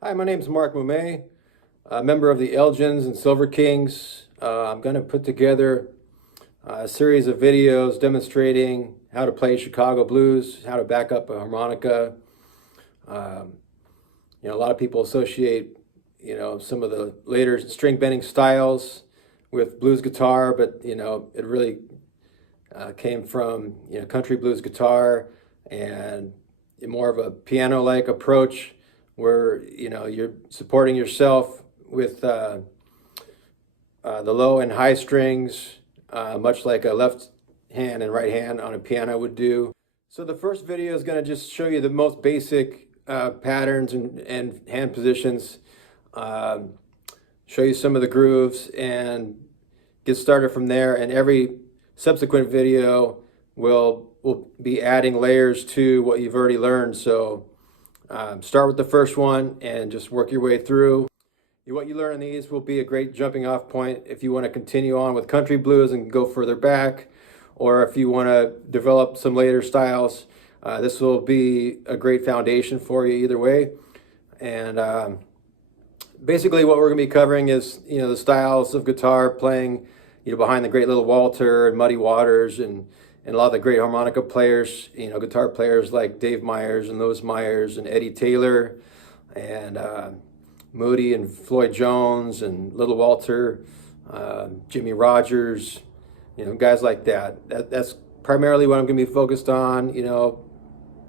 Hi, my name is Mark Moumet, a member of the Elgins and Silver Kings. I'm going to put together a series of videos demonstrating how to play Chicago blues, how to back up a harmonica. A lot of people associate, some of the later string bending styles with blues guitar, but, it really came from, country blues guitar and more of a piano-like approach where, you're supporting yourself with the low and high strings, much like a left hand and right hand on a piano would do. So the first video is going to just show you the most basic patterns and hand positions, show you some of the grooves and get started from there. And every subsequent video will be adding layers to what you've already learned. So start with the first one and just work your way through. What you learn in these will be a great jumping off point if you want to continue on with country blues and go further back, or if you want to develop some later styles. This will be a great foundation for you either way. And basically what we're going to be covering is, the styles of guitar playing, behind the great Little Walter and Muddy Waters and a lot of the great harmonica players, guitar players like Dave Myers and Louis Myers and Eddie Taylor and Moody and Floyd Jones and Little Walter, Jimmy Rogers, guys like that. That's primarily what I'm going to be focused on,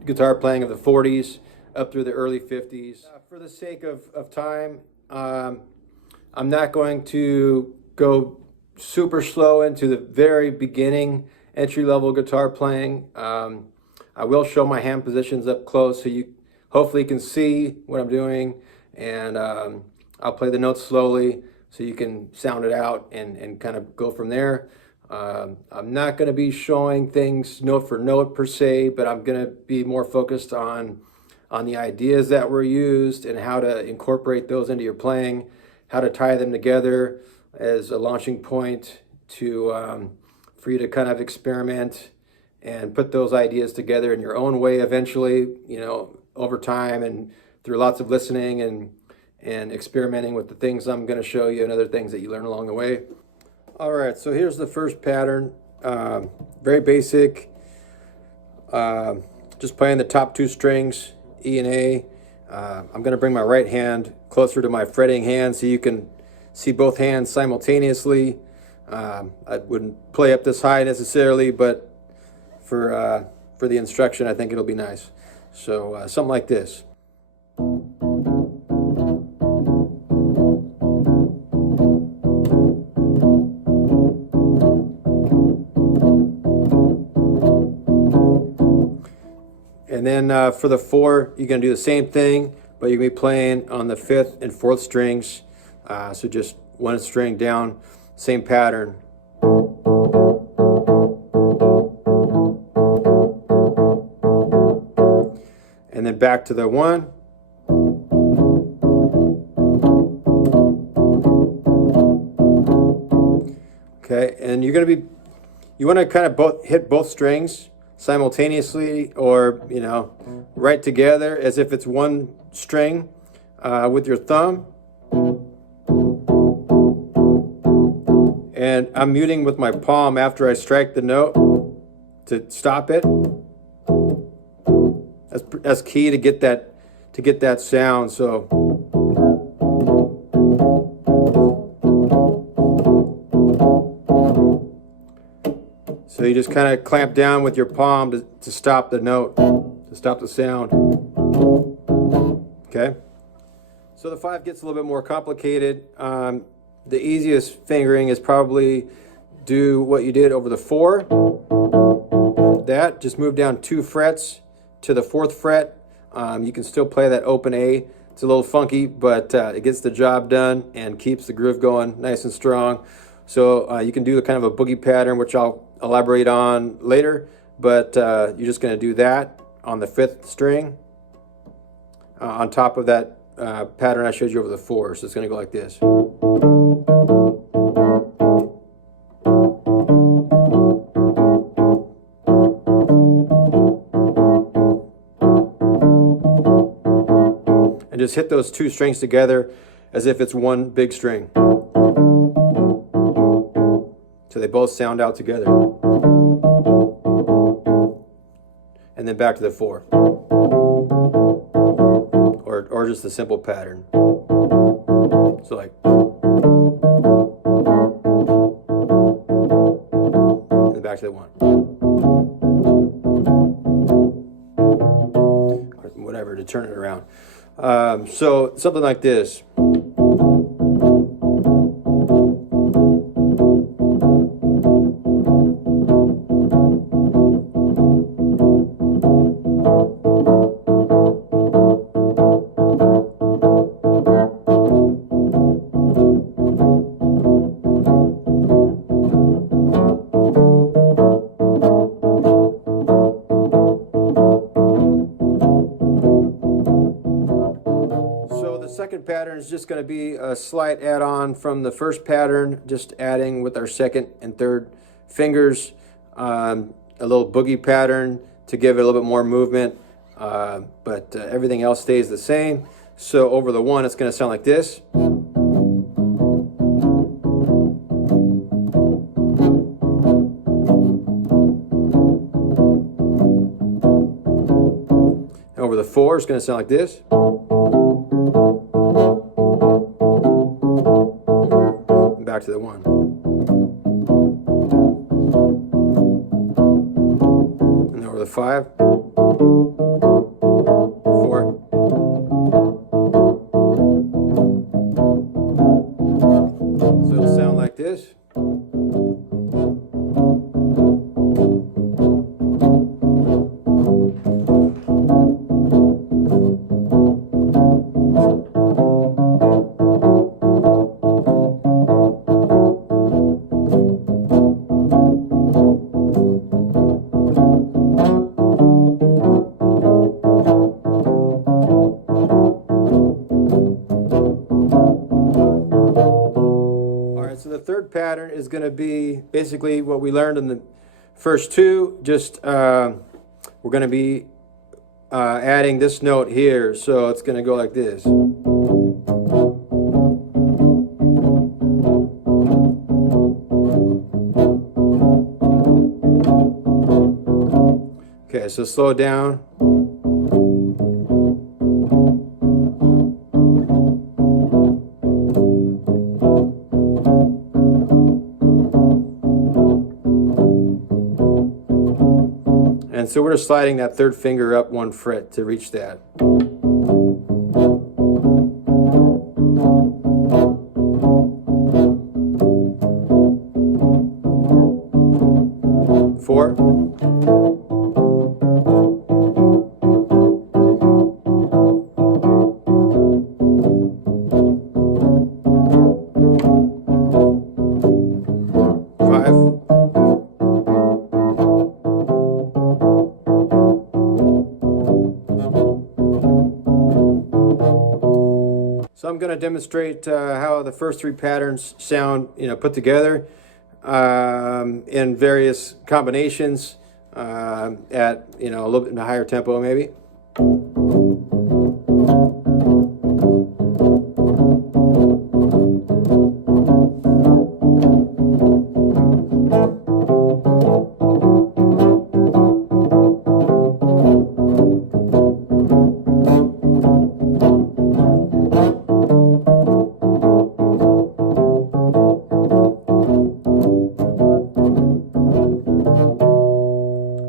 guitar playing of the 40s up through the early 50s. For the sake of time, I'm not going to go super slow into the very beginning entry-level guitar playing. I will show my hand positions up close so you hopefully can see what I'm doing, and I'll play the notes slowly so you can sound it out and kind of go from there. I'm not going to be showing things note for note per se, but I'm going to be more focused on the ideas that were used and how to incorporate those into your playing, how to tie them together as a launching point to for you to kind of experiment and put those ideas together in your own way eventually, over time and through lots of listening and experimenting with the things I'm going to show you and other things that you learn along the way. All right, so here's the first pattern. Very basic. Just playing the top two strings, E and A. I'm going to bring my right hand closer to my fretting hand so you can see both hands simultaneously. I wouldn't play up this high necessarily, but for the instruction, I think it'll be nice. So something like this. And then for the 4, you're going to do the same thing, but you're going to be playing on the 5th and 4th strings. So just one string down, same pattern. And then back to the 1. Okay, and you're going to be, you want to kind of hit both strings simultaneously, or, you know, right together as if it's one string with your thumb. And I'm muting with my palm after I strike the note to stop it. That's key to get that sound. So you just kind of clamp down with your palm to stop the note, to stop the sound. Okay. So the 5 gets a little bit more complicated. The easiest fingering is probably do what you did over the 4. That, just move down 2 frets to the 4th fret. You can still play that open A. It's a little funky, but it gets the job done and keeps the groove going nice and strong. So you can do kind of a boogie pattern, which I'll elaborate on later, but you're just going to do that on the 5th string on top of that pattern I showed you over the 4. So it's going to go like this. And just hit those 2 strings together as if it's one big string. So they both sound out together. And then back to the 4. Or just a simple pattern. So like. And then back to the 1. Or whatever, to turn it around. So something like this. Second pattern is just going to be a slight add-on from the first pattern, just adding with our 2nd and 3rd fingers a little boogie pattern to give it a little bit more movement, but everything else stays the same. So over the 1, it's going to sound like this. And over the 4, it's going to sound like this. Back to the 1. And over the 5. 4. So it'll sound like this. Pattern is going to be basically what we learned in the first 2, just we're going to be adding this note here, so it's going to go like this. Okay, so slow down. And so we're just sliding that 3rd finger up 1 fret to reach that. Four. going to demonstrate how the first three patterns sound, put together in various combinations at a little bit higher tempo, maybe.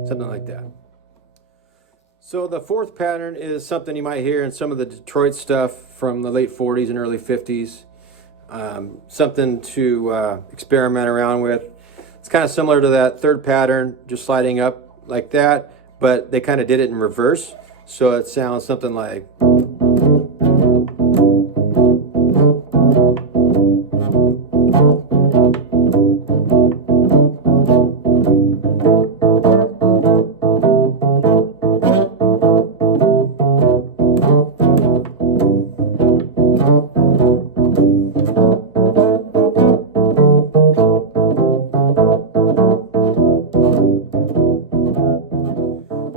Something like that. So the fourth pattern is something you might hear in some of the Detroit stuff from the late 40s and early 50s. Something to experiment around with. It's kind of similar to that third pattern, just sliding up like that, but they kind of did it in reverse. So it sounds something like...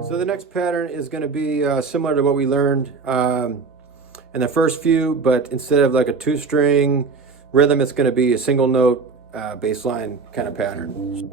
So the next pattern is going to be similar to what we learned in the first few, but instead of like a two-string rhythm, it's going to be a single note bass line kind of pattern.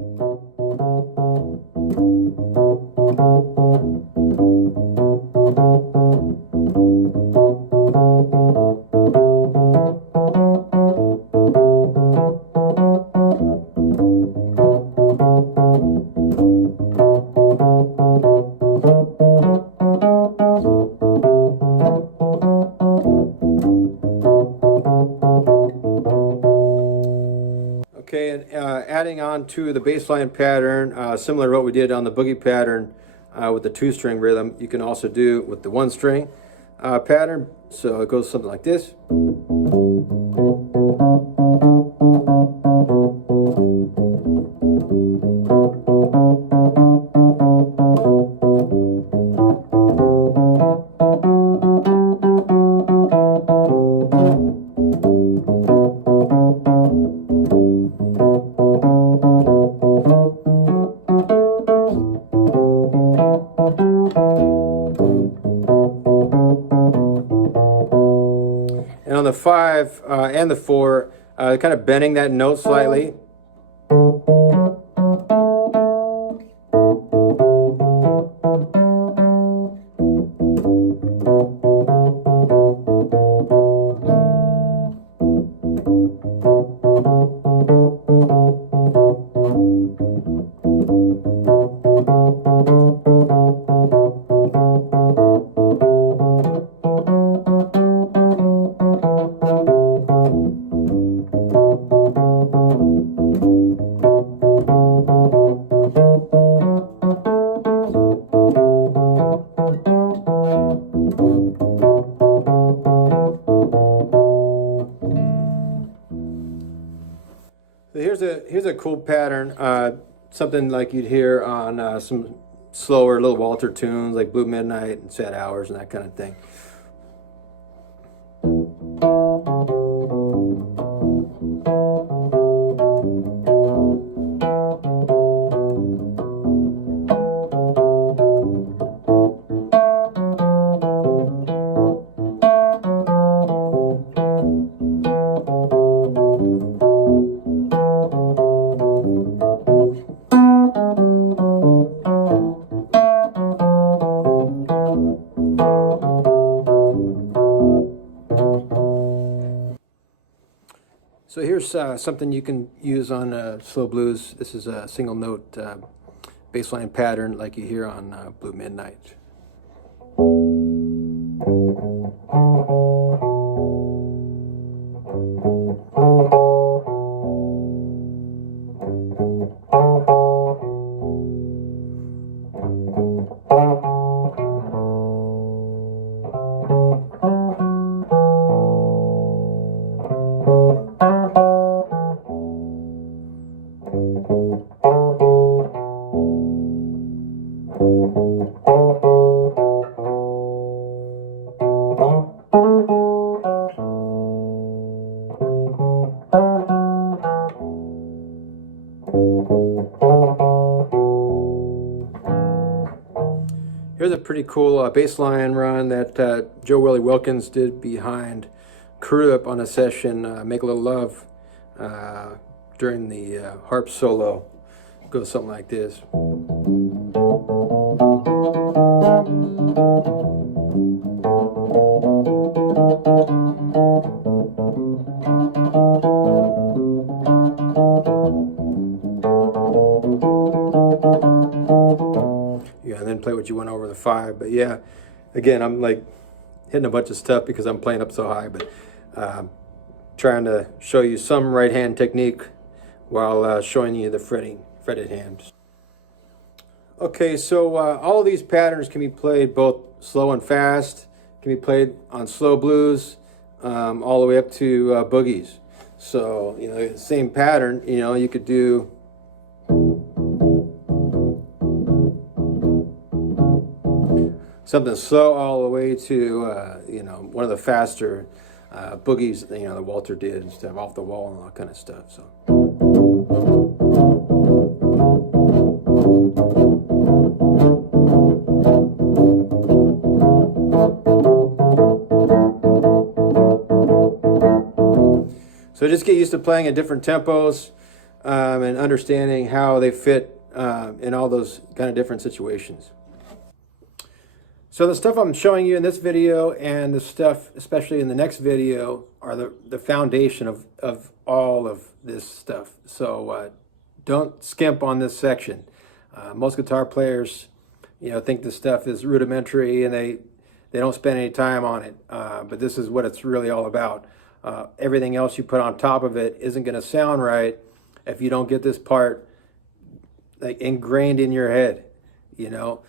Okay, and adding on to the bass line pattern, similar to what we did on the Boogie pattern with the two-string rhythm, you can also do with the one-string pattern. So it goes something like this. And on the 5 and the 4, kind of bending that note slightly. So here's a cool pattern, something like you'd hear on some slower little Walter tunes like Blue Midnight and Sad Hours and that kind of thing. So here's something you can use on slow blues. This is a single note bass line pattern like you hear on Blue Midnight. pretty cool bass line run that Willie Wilkins did behind Crew Up on a session, Make a Little Love, during the harp solo. It goes something like this. Yeah, and then play what you went over the 5. But yeah, again, I'm like hitting a bunch of stuff because I'm playing up so high, but trying to show you some right hand technique while showing you the fretted hands. Okay, so all of these patterns can be played both slow and fast. Can be played on slow blues all the way up to boogies. So, you know, the same pattern, you know, you could do something slow all the way to, you know, one of the faster boogies, you know, that Walter did and stuff, Off the Wall and all that kind of stuff. So. So just get used to playing at different tempos and understanding how they fit in all those kind of different situations. So the stuff I'm showing you in this video and the stuff, especially in the next video, are the foundation of all of this stuff. So don't skimp on this section. Most guitar players, you know, think this stuff is rudimentary and they don't spend any time on it. But this is what it's really all about. Everything else you put on top of it isn't going to sound right if you don't get this part like ingrained in your head. You know,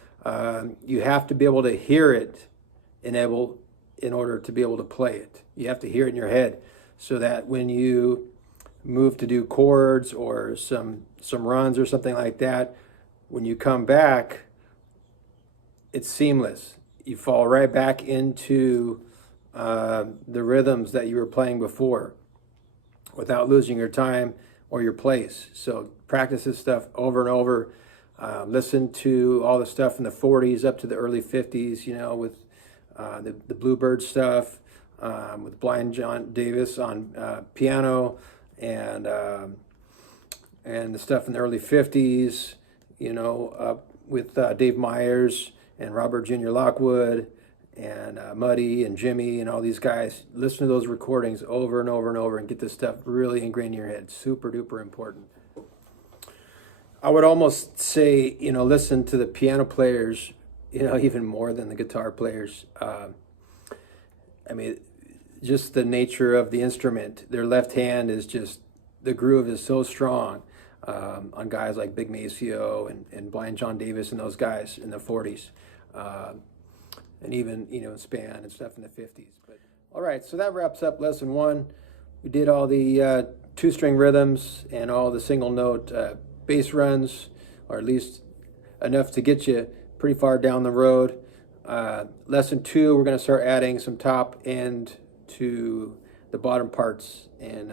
you have to be able to hear it in order to be able to play it. You have to hear it in your head so that when you move to do chords or some runs or something like that, when you come back, it's seamless. You fall right back into the rhythms that you were playing before without losing your time or your place. So practice this stuff over and over. Listen to all the stuff in the 40s up to the early 50s, you know, with the Bluebird stuff, with Blind John Davis on piano, and the stuff in the early 50s, you know, with Dave Myers and Robert Jr. Lockwood, and Muddy and Jimmy and all these guys. Listen to those recordings over and over and over and get this stuff really ingrained in your head. Super duper important. I would almost say, you know, listen to the piano players, you know, even more than the guitar players. I mean, just the nature of the instrument. Their left hand is just, the groove is so strong on guys like Big Maceo and Blind John Davis and those guys in the 40s. And even, you know, Span and stuff in the 50s. But all right, so that wraps up lesson 1. We did all the 2-string rhythms and all the single note bass runs, or at least enough to get you pretty far down the road. Lesson 2, we're going to start adding some top end to the bottom parts and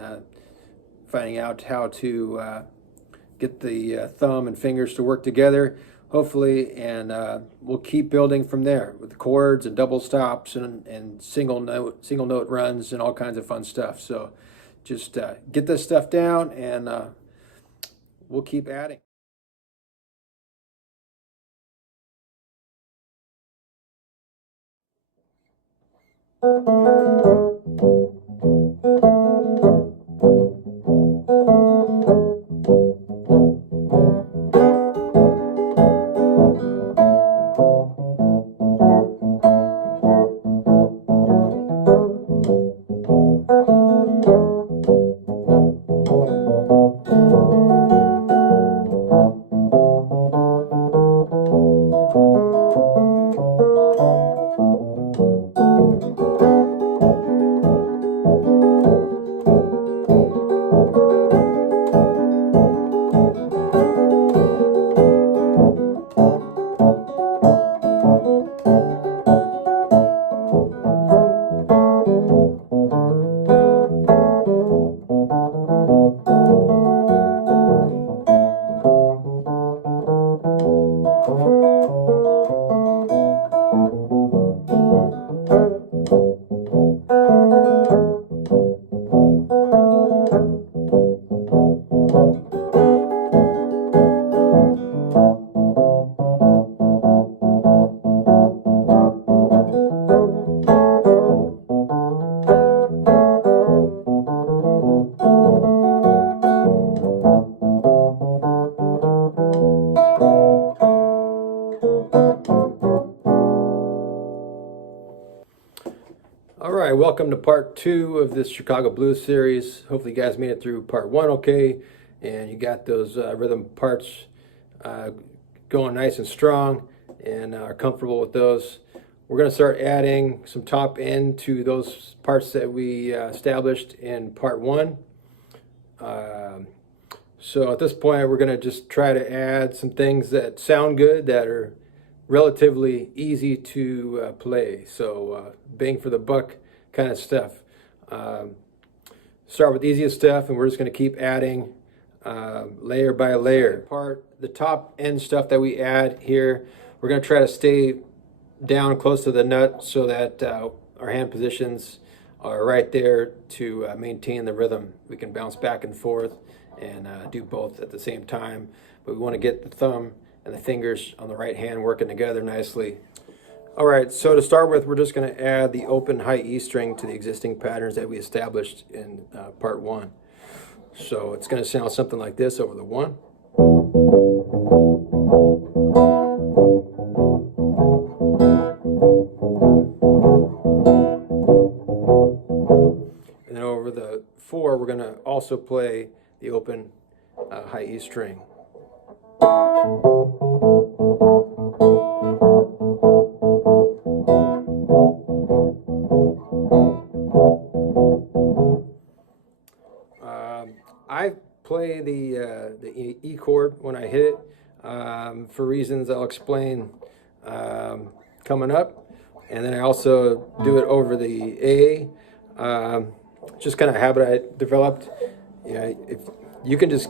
finding out how to get the thumb and fingers to work together, hopefully, and we'll keep building from there with chords and double stops and single note runs and all kinds of fun stuff. So just get this stuff down and we'll keep adding. All right, welcome to part 2 of this Chicago Blues series. Hopefully you guys made it through part 1 okay, and you got those rhythm parts going nice and strong and are comfortable with those. We're going to start adding some top end to those parts that we established in part 1. So at this point we're going to just try to add some things that sound good, that are relatively easy to play. So bang for the buck kind of stuff. Start with the easiest stuff, and we're just going to keep adding layer by layer. The top end stuff that we add here, we're going to try to stay down close to the nut so that our hand positions are right there to maintain the rhythm. We can bounce back and forth and do both at the same time, but we want to get the thumb and the fingers on the right hand working together nicely. All right, so to start with, we're just going to add the open high E string to the existing patterns that we established in part 1. So it's going to sound something like this over the 1. And then over the 4, we're going to also play the open high E string. I play the E chord when I hit it for reasons I'll explain coming up, and then I also do it over the A. Just kind of a habit I developed. If you can just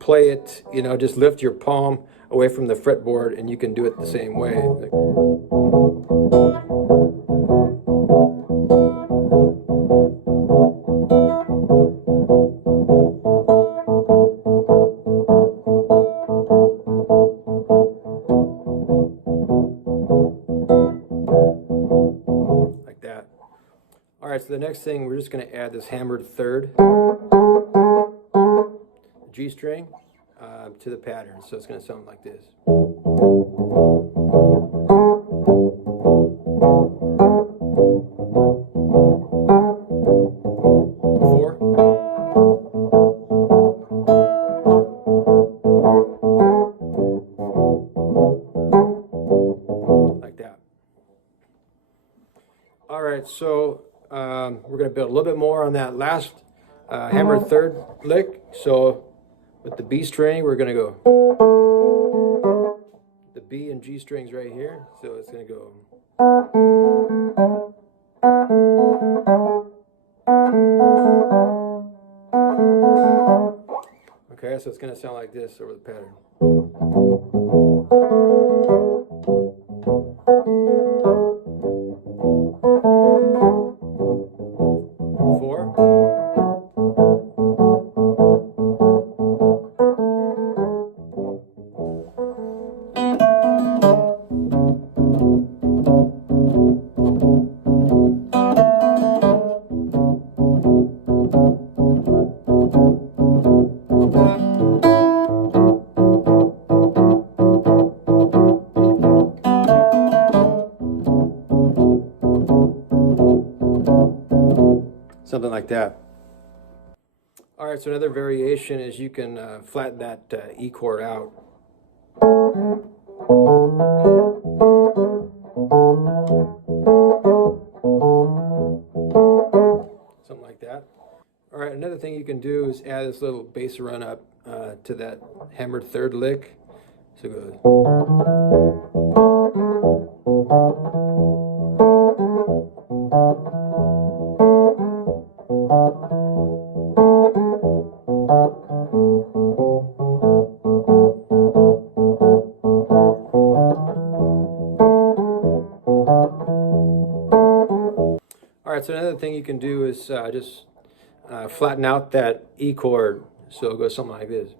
play it, just lift your palm away from the fretboard, and you can do it the same way. Like that. All right, so the next thing, we're just going to add this hammered third G string to the pattern. So it's going to sound like this. 4. Like that. All right, so we're going to build a little bit more on that last hammered third lick. So with the B string, we're going to go the B and G strings right here. So it's going to go. Okay, so it's going to sound like this over the pattern. 4. Something like that. All right, so another variation is you can flatten that E chord out. Something like that. All right, another thing you can do is add this little bass run up to that hammered third lick. So it goes. All right, so another thing you can do is just flatten out that E chord, so it goes something like this.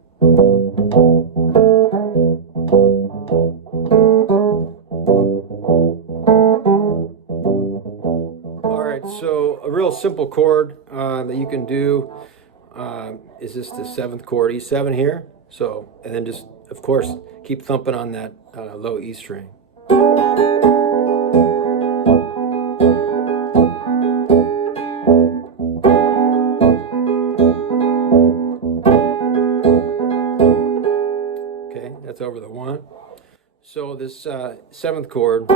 All right, so a real simple chord that you can do is just the 7th chord, E7 here. So, and then just, of course, keep thumping on that low E string. So this 7th chord,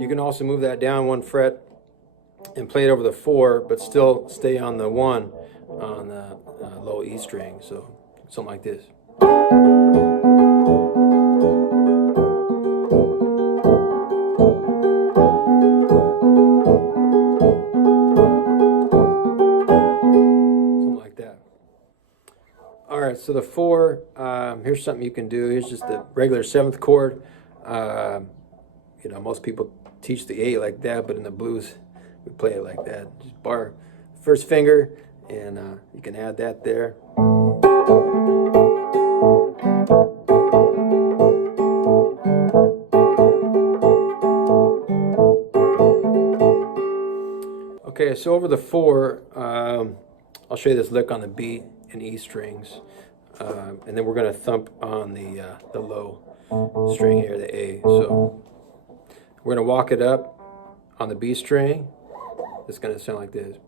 you can also move that down 1 fret and play it over the 4, but still stay on the 1 on the low E string. So something like this. Something like that. All right, so the 4, here's something you can do. Here's just the regular 7th chord. You know, most people teach the 8 like that, but in the blues, we play it like that. Just bar first finger, and you can add that there. Okay, so over the 4, I'll show you this lick on the B and E strings, and then we're going to thump on the low string here, the A. So we're going to walk it up on the B string. It's going to sound like this.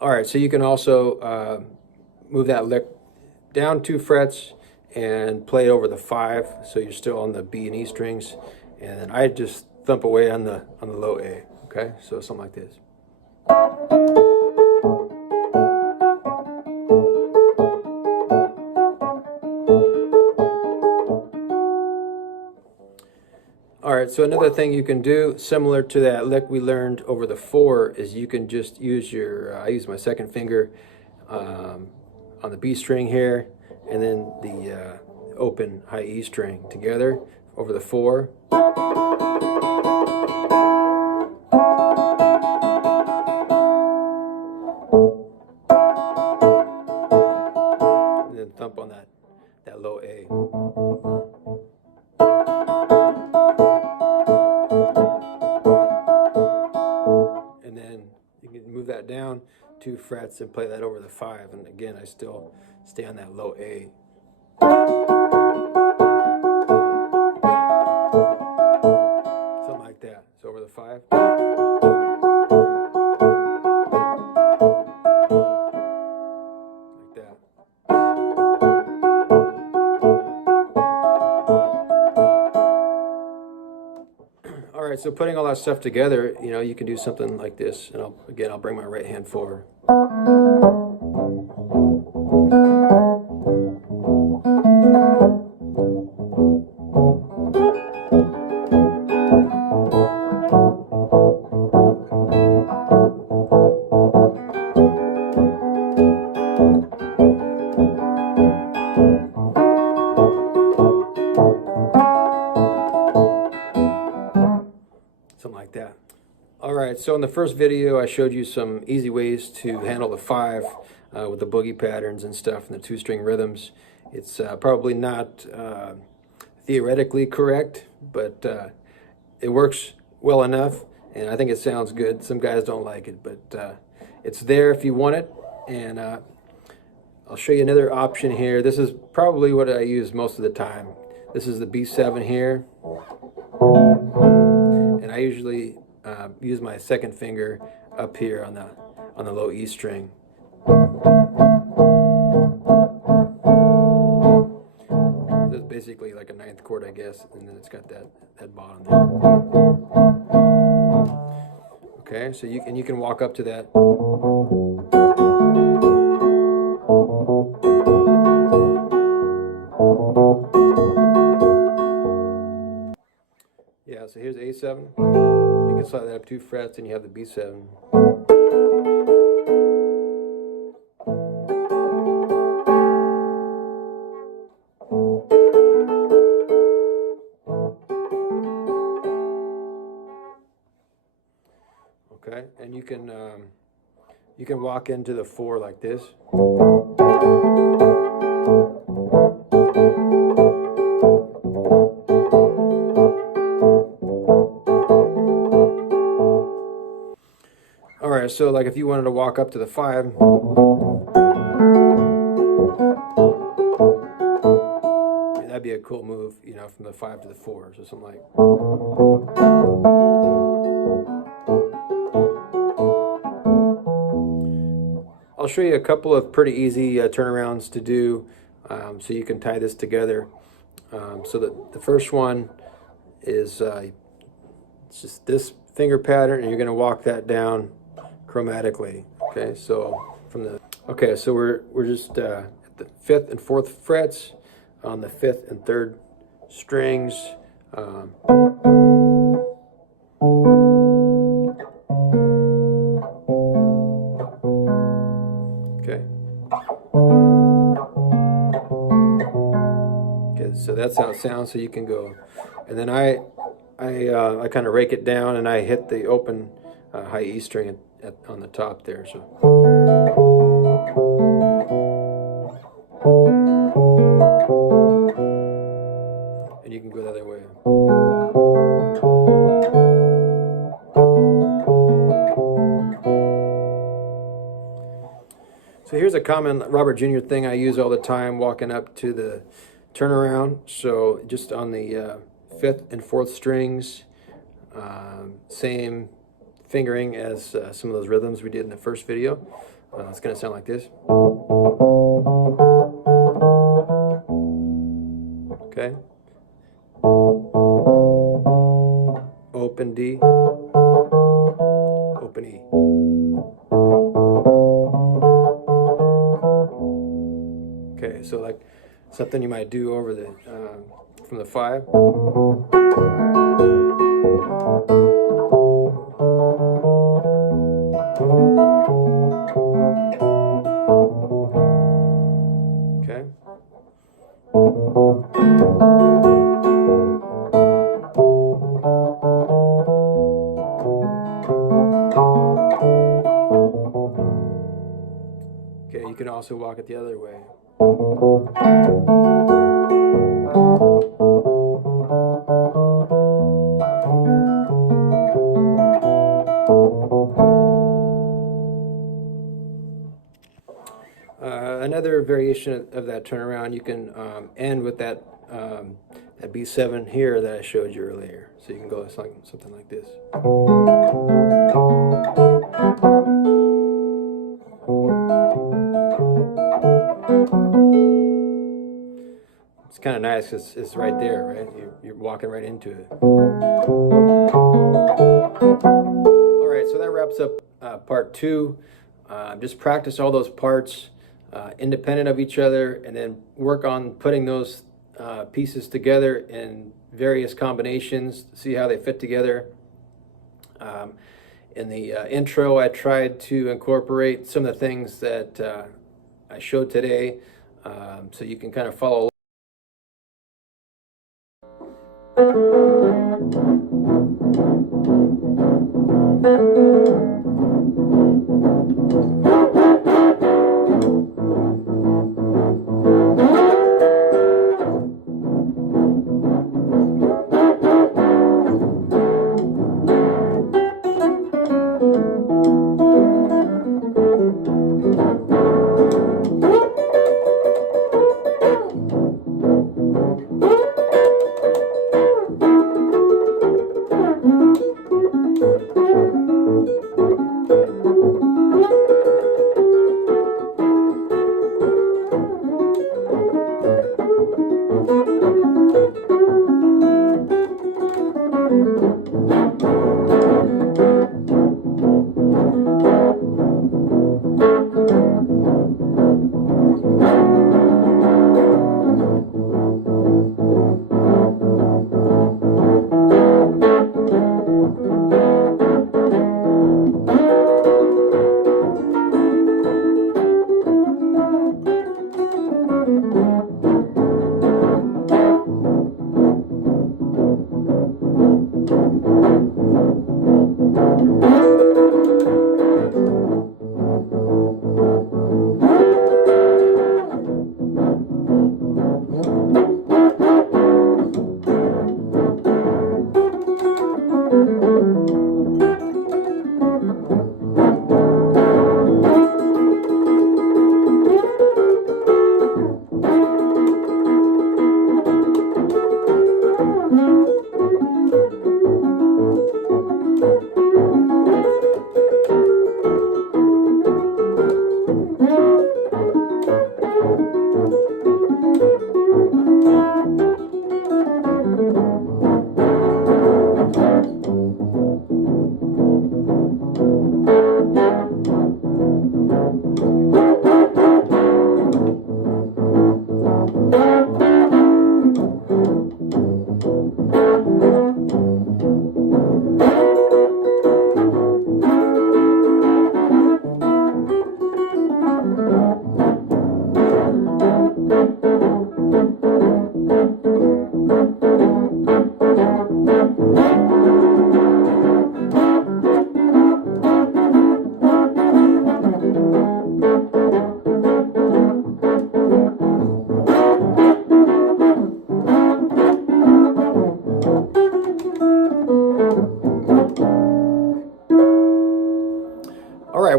All right, so you can also move that lick down 2 frets and play it over the 5, so you're still on the B and E strings, and then I just thump away on the low A. Okay, so something like this. All right, so another thing you can do, similar to that lick we learned over the 4, is you can just use your, I use my 2nd finger on the B string here, and then the open high E string together over the 4. And then thump on that low A. And then you can move that down 2 frets and play that over the 5. And again, I still stay on that low A. Something like that. So over the 5. Like that. All right, so putting all that stuff together, you know, you can do something like this. And I'll bring my right hand forward. Something like that. All right, so in the first video, I showed you some easy ways to handle the 5 with the boogie patterns and stuff and the 2-string rhythms. It's probably not theoretically correct, but it works well enough, and I think it sounds good. Some guys don't like it, but it's there if you want it. And I'll show you another option here. This is probably what I use most of the time. This is the B7 here. And I usually use my 2nd finger up here on the low E string. That's basically like a 9th chord, I guess, and then it's got that bottom there. Okay, so you can walk up to that. Yeah, so here's A7. You can slide that up 2 frets and you have the B7. Okay, and you can walk into the 4 like this. All right, so like if you wanted to walk up to the 5, that'd be a cool move, you know, from the 5 to the 4, so something like. I'll show you a couple of pretty easy turnarounds to do, so you can tie this together. So the first one is it's just this finger pattern, and you're going to walk that down chromatically. Okay, so so we're just at the 5th and 4th frets on the 5th and 3rd strings. Okay. Okay, so that's how it sounds. So you can go, and then I kind of rake it down, and I hit the open high E string on the top there. So. And you can go the other way. So here's a common Robert Jr. thing I use all the time walking up to the turnaround. So just on the 5th and 4th strings, same fingering as some of those rhythms we did in the first video. It's going to sound like this. Okay. Open D, open E. Okay, so like something you might do over the from the 5. Okay. Okay, you can also walk it the other way. Another variation of that turnaround, you can end with that that B7 here that I showed you earlier. So you can go something like this. It's kind of nice because it's right there, right? You're walking right into it. All right, so that wraps up part 2. Just practice all those parts independent of each other, and then work on putting those pieces together in various combinations, see how they fit together. In the intro, I tried to incorporate some of the things that I showed today, so you can kind of follow along.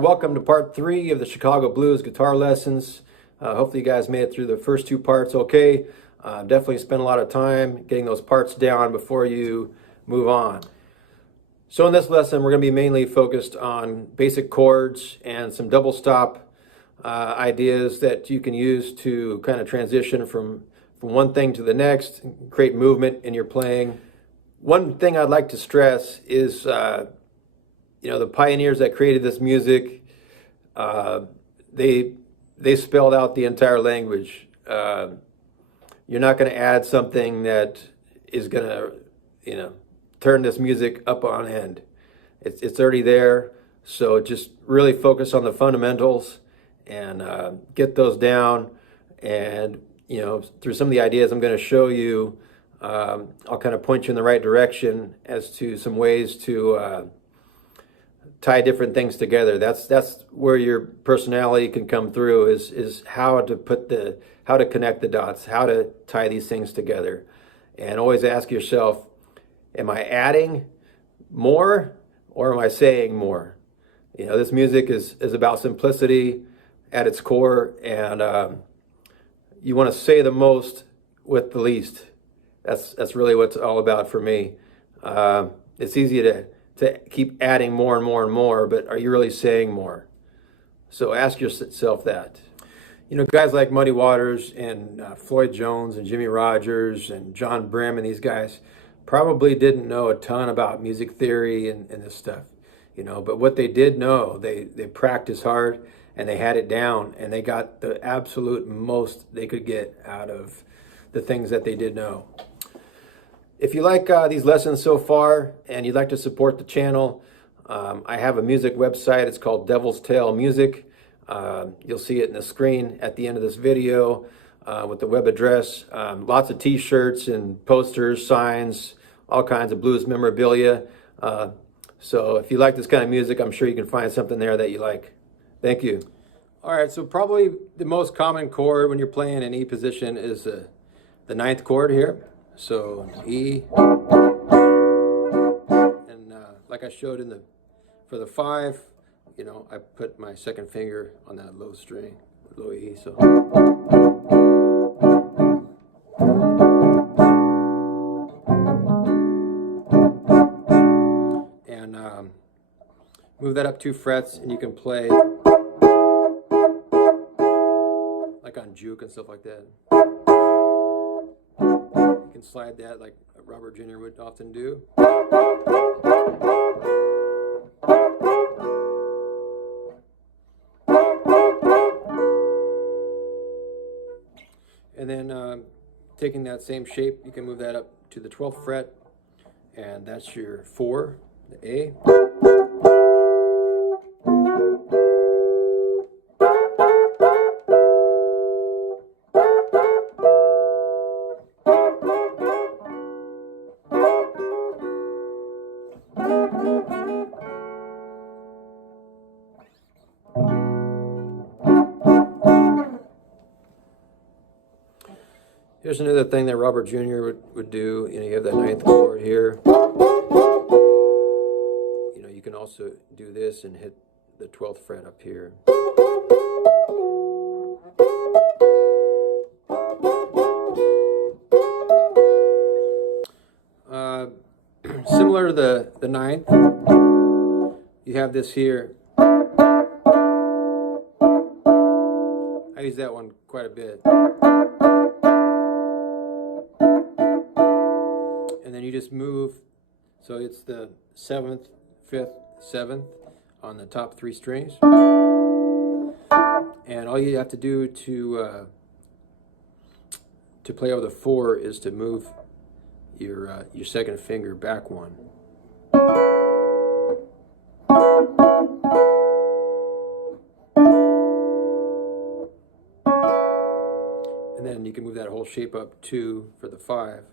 welcome to part 3 of the Chicago Blues guitar lessons. Hopefully you guys made it through the first 2 parts okay. Definitely spend a lot of time getting those parts down before you move on. So in this lesson, we're going to be mainly focused on basic chords and some double stop ideas that you can use to kind of transition from one thing to the next, create movement in your playing. One thing I'd like to stress is, the pioneers that created this music, they spelled out the entire language. You're not going to add something that is going to, turn this music up on end. It's already there. So just really focus on the fundamentals and get those down. And through some of the ideas I'm going to show you, I'll kind of point you in the right direction as to some ways to tie different things together. That's where your personality can come through, is how to connect the dots, how to tie these things together. And always ask yourself, am I adding more or am I saying more? This music is about simplicity at its core, and you want to say the most with the least. That's really what it's all about for me. It's easy to keep adding more and more and more, but are you really saying more? So ask yourself that. Guys like Muddy Waters and Floyd Jones and Jimmy Rogers and John Brim and these guys probably didn't know a ton about music theory and this stuff, but what they did know, they practiced hard and they had it down, and they got the absolute most they could get out of the things that they did know. If you like these lessons so far and you'd like to support the channel, I have a music website. It's called Devil's Tail Music. You'll see it in the screen at the end of this video with the web address. Lots of t-shirts and posters, signs, all kinds of blues memorabilia. So if you like this kind of music, I'm sure you can find something there that you like. Thank you. All right, so probably the most common chord when you're playing in E position is the 9th chord here. So E, and like I showed for the 5, I put my second finger on that low string, low E. So and move that up 2 frets, and you can play like on juke and stuff like that. You can slide that like Robert Jr. would often do. And then taking that same shape, you can move that up to the 12th fret, and that's your 4, the A. Here's another thing that Robert Jr. would do. You have that 9th chord here. You can also do this and hit the 12th fret up here. Similar to the 9th, you have this here. I use that one quite a bit. And then you just move, so it's the 7th, 5th, 7th on the top 3 strings. And all you have to do to play over the 4 is to move your second finger back 1. And then you can move that whole shape up 2 for the 5.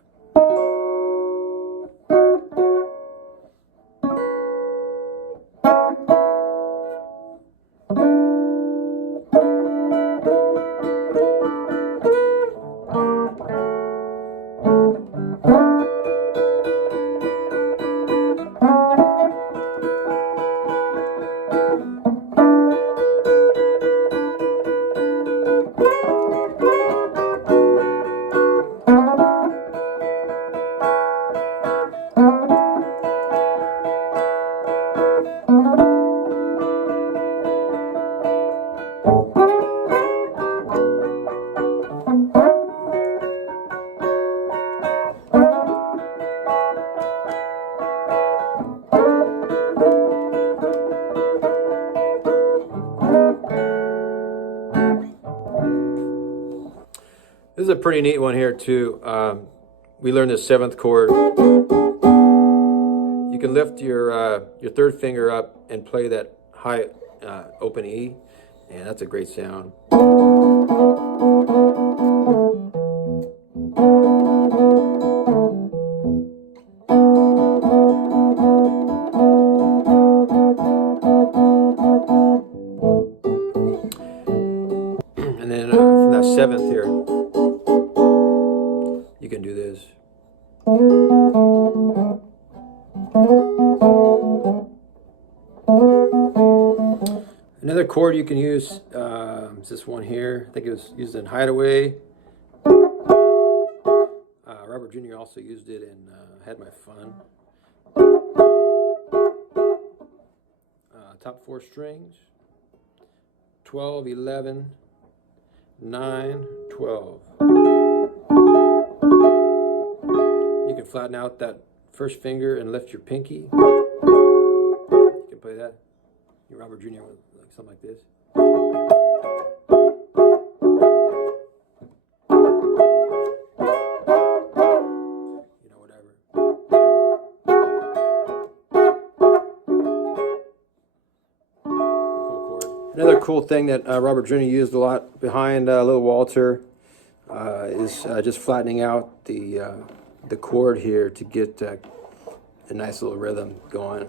is a pretty neat one here too. We learned the 7th chord. You can lift your 3rd finger up and play that high open E, and that's a great sound. And then from that 7th here, you can do this. Another chord you can use is this one here. I think it was used in Hideaway. Robert Jr. also used it in Had My Fun. Top 4 strings. 12, 11, 9, 12. You can flatten out that 1st finger and lift your pinky. You can play that. Your Robert Jr. with like something like this. You know, whatever. Cool chord. Another cool thing that Robert Jr. used a lot behind Little Walter is just flattening out the chord here to get a nice little rhythm going.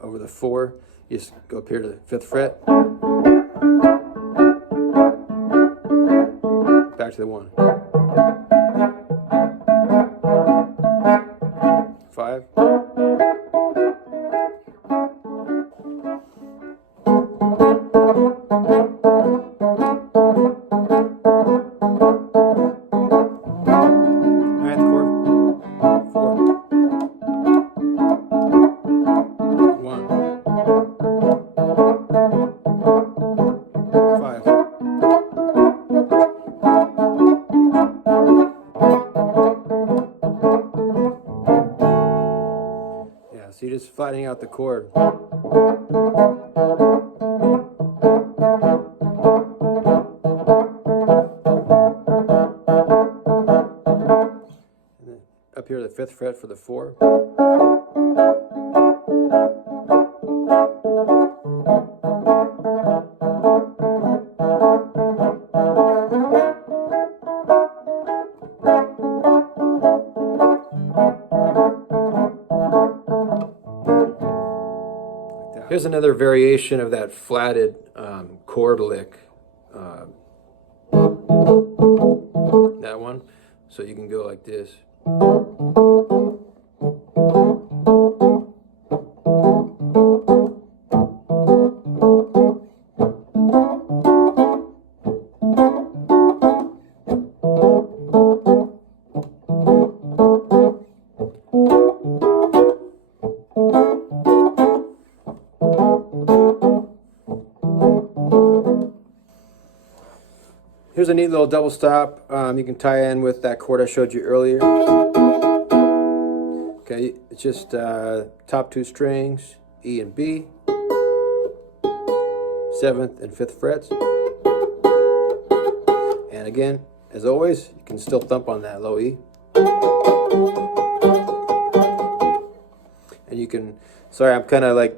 Over the 4, you just go up here to the 5th fret. Back to the 1. 5. So you're just flattening out the chord. And then up here to the 5th fret for the 4. Here's another variation of that flatted chord lick. That one. So you can go like this. Here's a neat little double stop. You can tie in with that chord I showed you earlier. Okay, it's just top 2 strings, E and B, 7th and 5th frets. And again, as always, you can still thump on that low E. And you can, sorry, I'm kind of like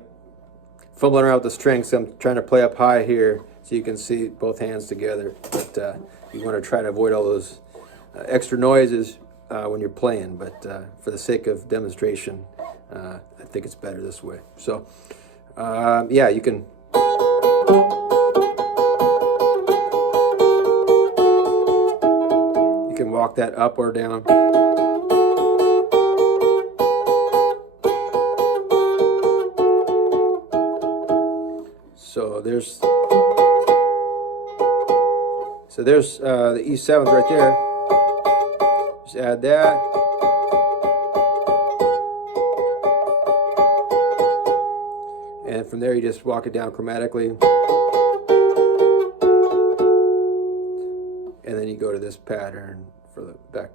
fumbling around with the strings, so I'm trying to play up high here so you can see both hands together. But you want to try to avoid all those extra noises when you're playing. But for the sake of demonstration, I think it's better this way. So, yeah, you can. You can walk that up or down. So there's the E7th right there. Just add that. And from there you just walk it down chromatically. And then you go to this pattern for the back.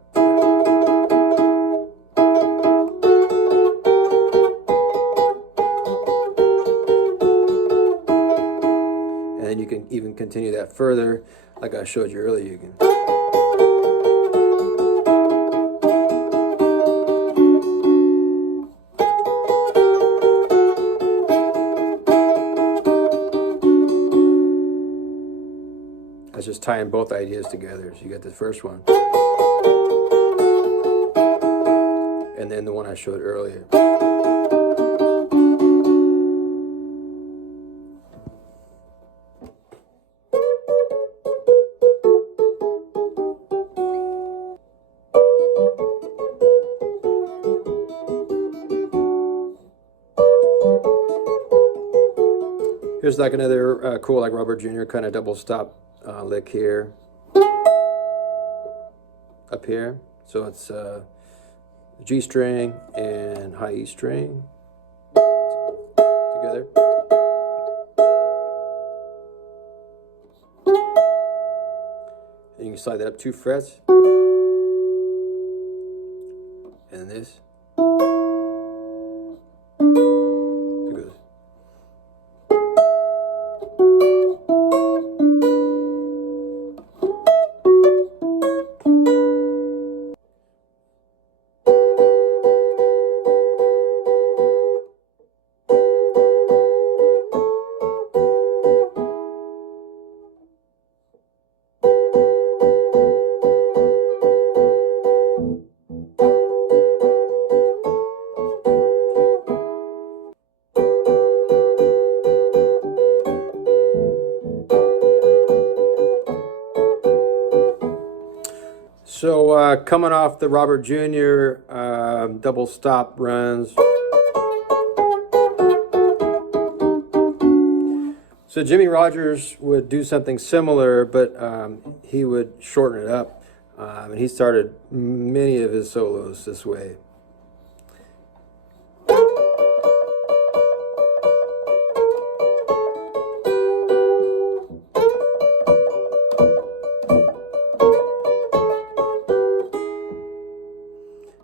even continue that further, like I showed you earlier. You can. That's just tying both ideas together. So you got the first one, and then the one I showed earlier. Here's like another cool, like Robert Jr. kind of double stop lick here, up here. So it's G string and high E string together. And you can slide that up 2 frets. And this. So coming off the Robert Jr. Double stop runs. So Jimmy Rogers would do something similar, but he would shorten it up. And he started many of his solos this way.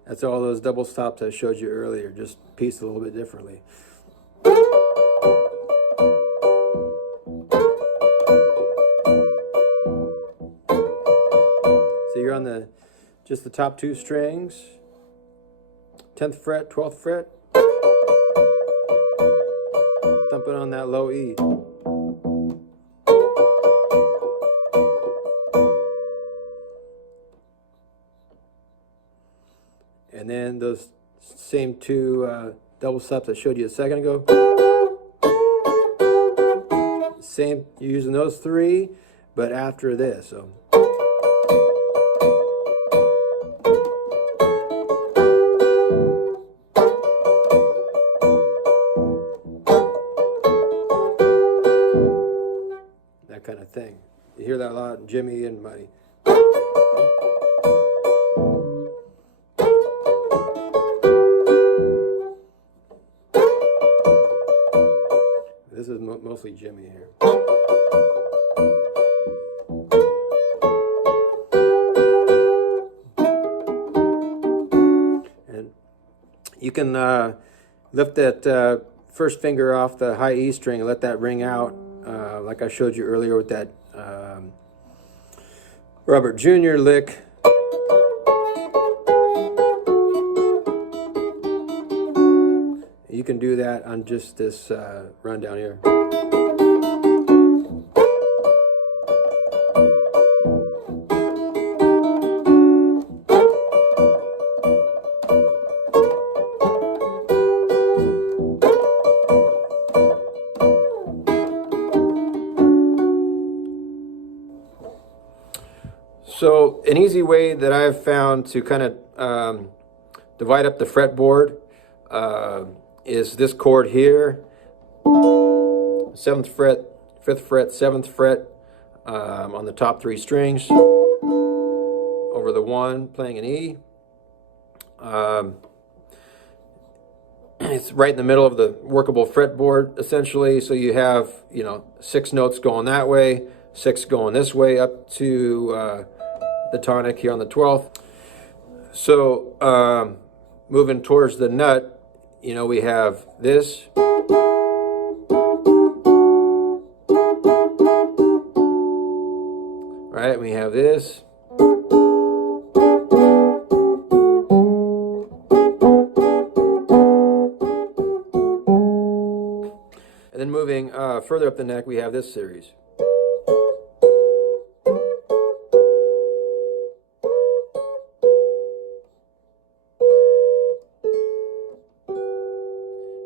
That's all those double stops I showed you earlier, just pieced a little bit differently. So you're on just the top 2 strings, 10th fret, 12th fret, thumping on that low E. And then those same 2 double stops I showed you a second ago. Same, you're using those 3, but after this. So. That kind of thing. You hear that a lot in Jimmy and Muddy. This is mostly Jimmy here. And you can lift that first finger off the high E string and let that ring out, like I showed you earlier with that Robert Jr. lick. You can do that on just this run down here. So an easy way that I've found to kind of divide up the fretboard is this chord here, 7th fret, 5th fret, 7th fret on the top 3 strings, over the 1, playing an E. It's right in the middle of the workable fretboard, essentially, so you have, 6 notes going that way, 6 going this way up to the tonic here on the 12th. So moving towards the nut, we have this. right? We have this. And then moving further up the neck, we have this series.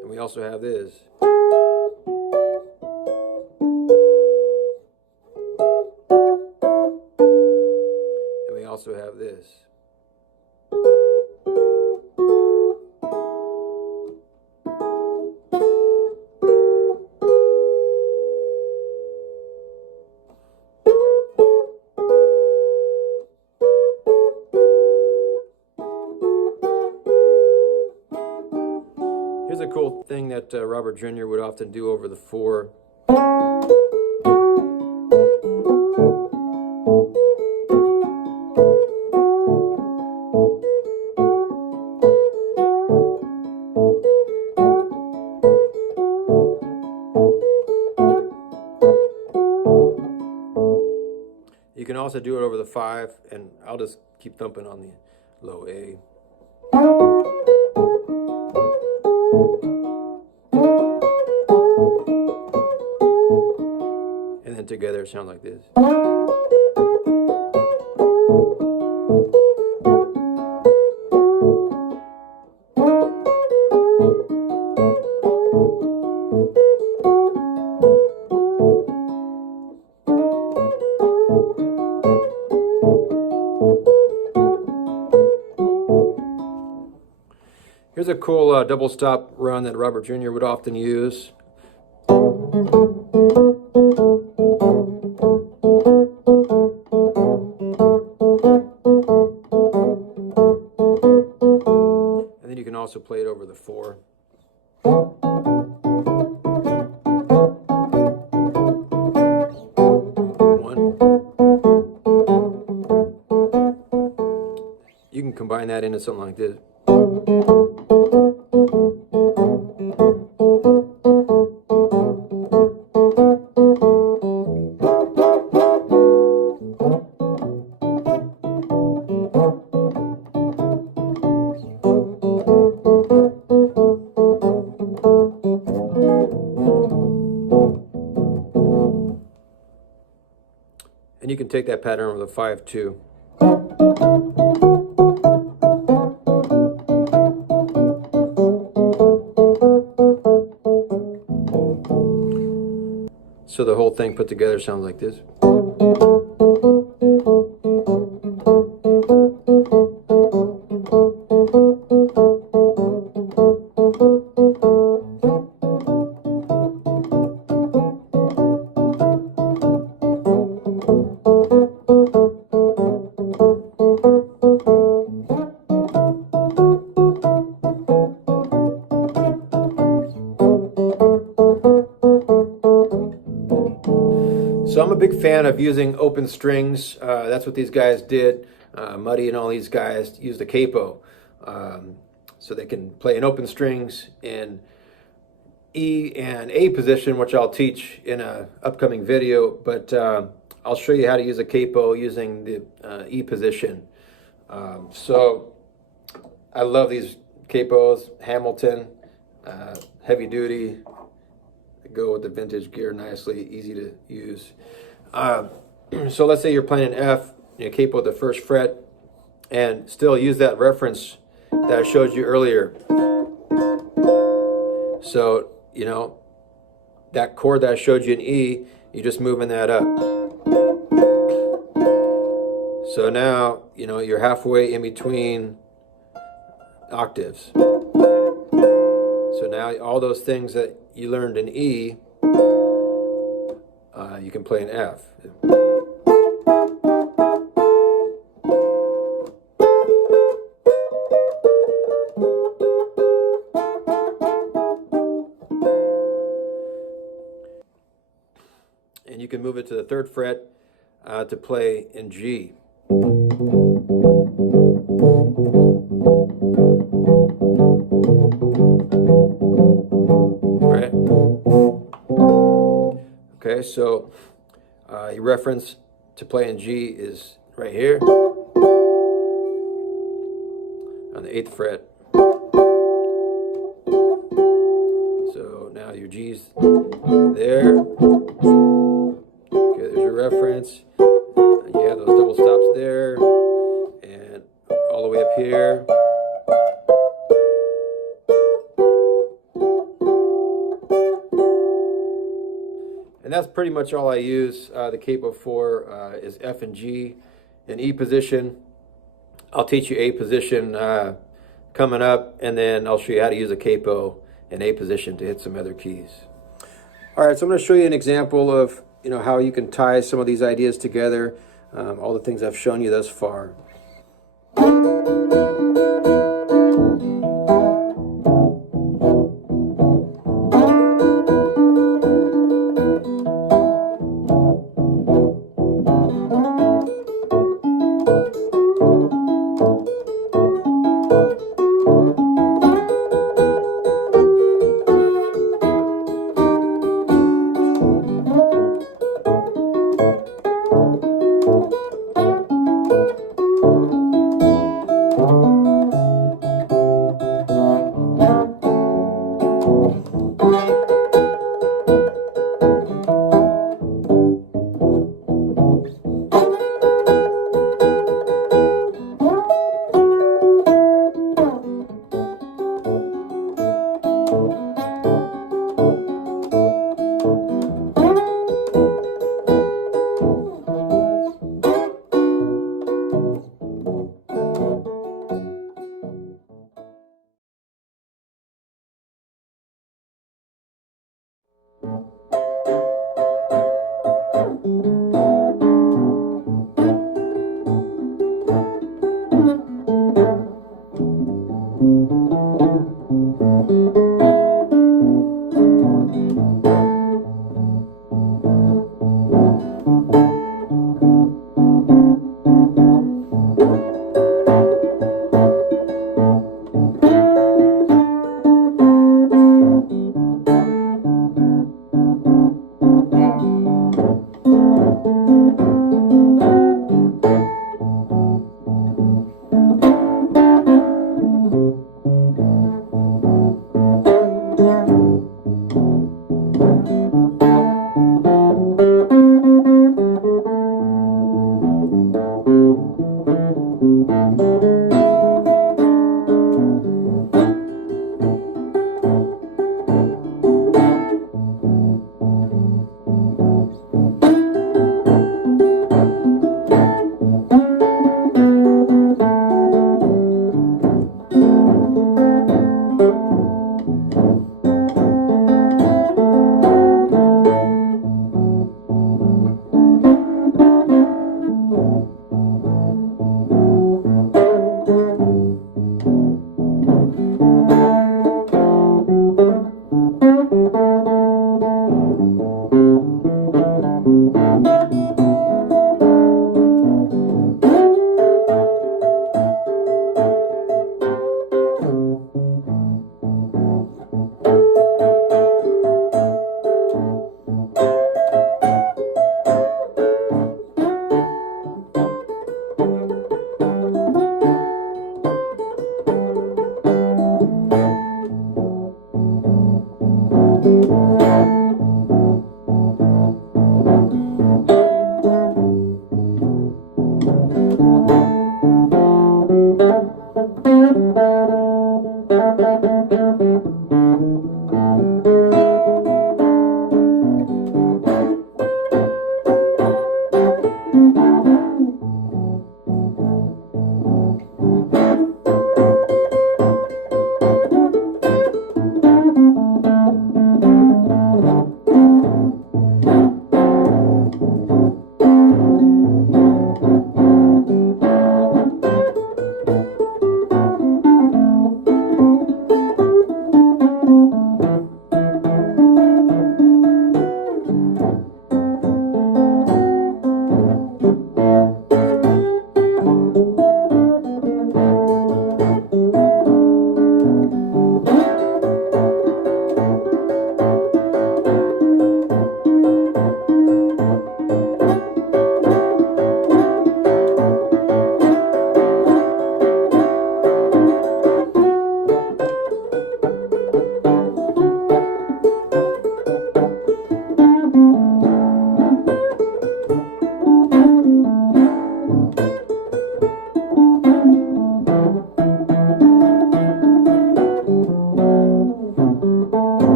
And we also have this. And we also have this. Here's a cool thing that Robert Jr. would often do over the 4. You can also do it over the 5, and I'll just keep thumping on the low A. And then together it sounds like this. Here's a cool double stop run that Robert Jr. would often use. And then you can also play it over the 4. You can combine that into something like this. And you can take that pattern over the 5 too. So the whole thing put together sounds like this. So I'm a big fan of using open strings. That's what these guys did. Muddy and all these guys used the Capo. So they can play in open strings in E and A position, which I'll teach in an upcoming video. But I'll show you how to use a Capo using the E position. So I love these Capos, Hamilton, heavy duty. Go with the vintage gear nicely, easy to use. So let's say you're playing an F, you capo at the 1st fret, and still use that reference that I showed you earlier. So, you know, that chord that I showed you in E, you're just moving that up. So now, you know, you're halfway in between octaves. So now all those things that you learned in E, you can play in F. And you can move it to the 3rd fret to play in G. Right? Okay, so you reference to play in G is right here on the 8th fret. So now your G's there. Okay, there's your reference. You have those double stops there, and all the way up here. And that's pretty much all I use the capo for is F and G and E position. I'll teach you A position coming up, and then I'll show you how to use a capo in A position to hit some other keys. All right, so I'm going to show you an example of how you can tie some of these ideas together, all the things I've shown you thus far.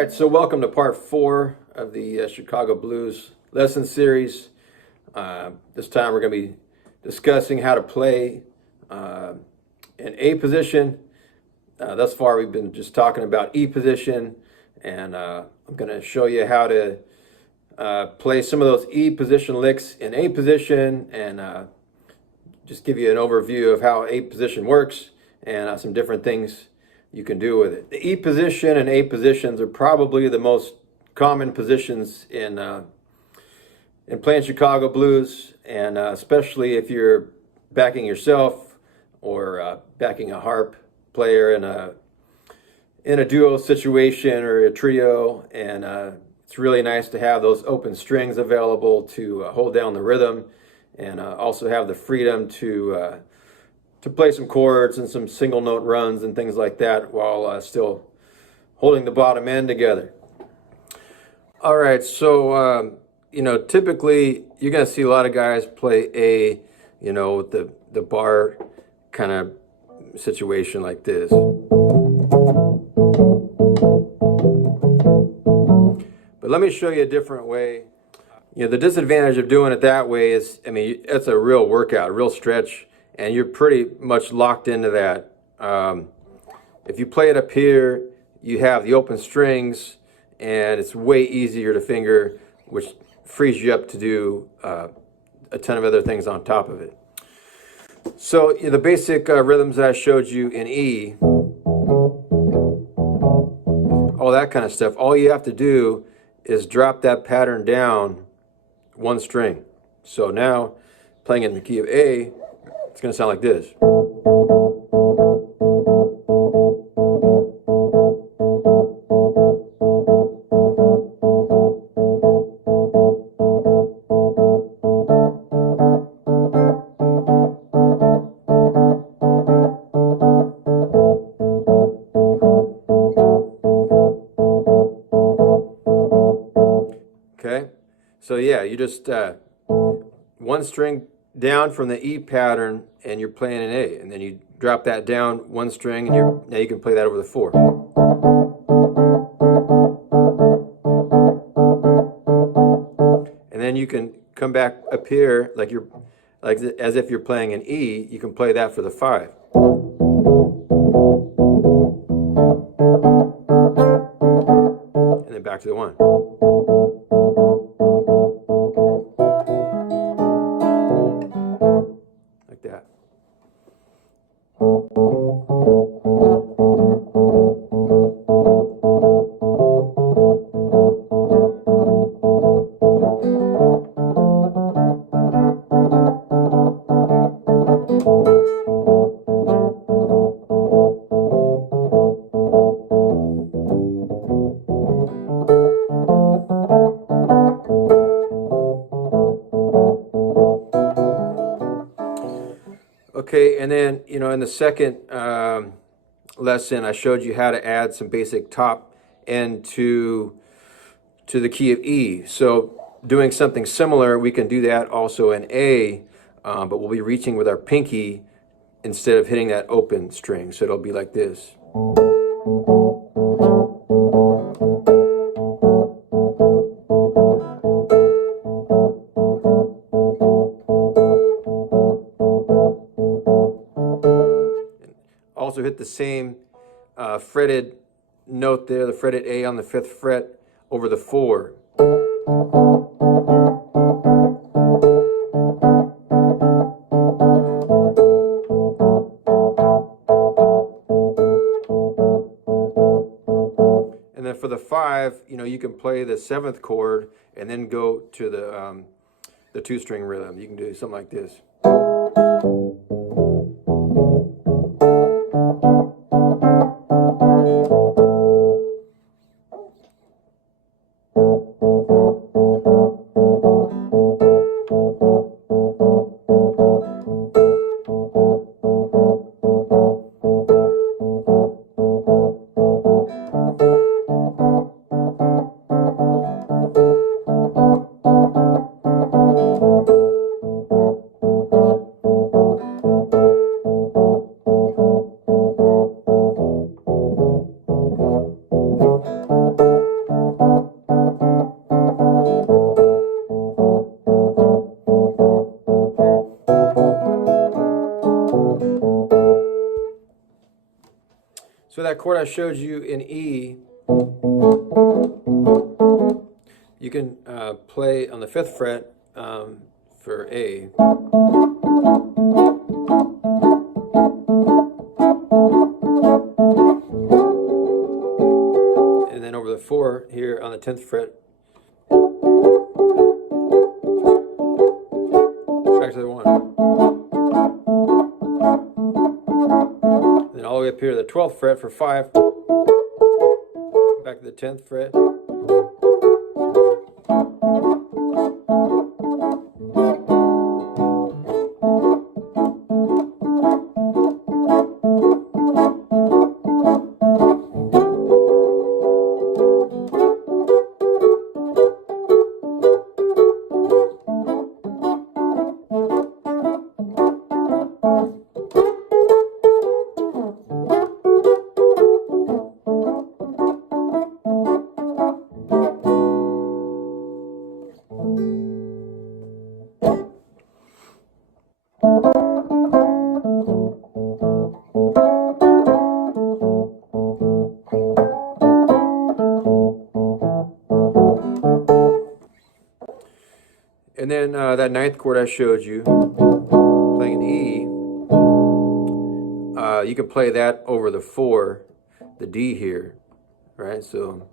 right, so welcome to part 4 of the Chicago Blues lesson series. This time we're going to be discussing how to play in A position. Thus far we've been just talking about E position, and I'm going to show you how to play some of those E position licks in A position, and just give you an overview of how A position works and some different things you can do with it. The E position and A positions are probably the most common positions in playing Chicago blues, and especially if you're backing yourself or backing a harp player in a duo situation or a trio. And it's really nice to have those open strings available to hold down the rhythm, and also have the freedom to play some chords and some single note runs and things like that while still holding the bottom end together. All right, so typically you're going to see a lot of guys play A, with the bar kind of situation like this. But let me show you a different way. The disadvantage of doing it that way is, it's a real workout, a real stretch, and you're pretty much locked into that. If you play it up here, you have the open strings, and it's way easier to finger, which frees you up to do a ton of other things on top of it. So the basic rhythms that I showed you in E, all that kind of stuff, all you have to do is drop that pattern down one string. So now, playing in the key of A, it's going to sound like this. Okay, so yeah, you just one string down from the E pattern, and you're playing an A, and then you drop that down one string, and now you can play that over the 4. And then you can come back up here like as if you're playing an E. You can play that for the 5. And then back to the 1. Like that. Okay, and then, in the second lesson, I showed you how to add some basic top end to the key of E. So doing something similar, we can do that also in A, but we'll be reaching with our pinky instead of hitting that open string. So it'll be like this. Also hit the same fretted note there, the fretted A on the 5th fret over the 4. And then for the 5, you can play the 7th chord and then go to the 2-string rhythm. You can do something like this. chord I showed you in E, you can play on the 5th fret for A. And then over the 4 here on the 10th fret. Back to the 1. And then all the way up here to the 12th fret for 5. Back to the 10th fret. And then that 9th chord I showed you, playing an E, you can play that over the 4, the D here, right? So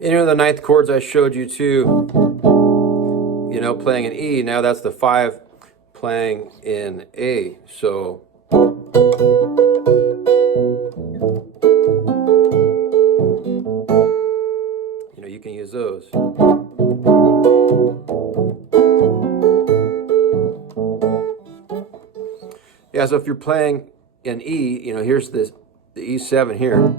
any of the 9th chords I showed you too, you know, playing an E, now that's the 5 playing in A. So you know, you can use those. Yeah, so if you're playing an E, you know, here's this, the E7 here.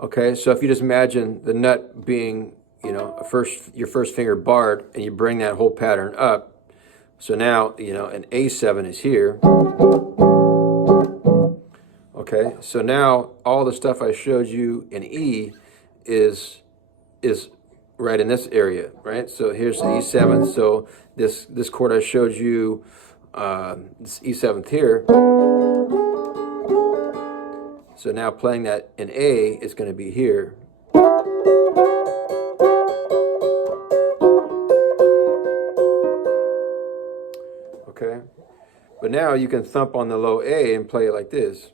Okay, so if you just imagine the nut being, you know, your first finger barred, and you bring that whole pattern up. So now, you know, an A7 is here. Okay, so now all the stuff I showed you in E is right in this area, right? So here's the E7. So this chord I showed you, this E7th here. So now playing that in A is going to be here. Okay? But now you can thump on the low A and play it like this.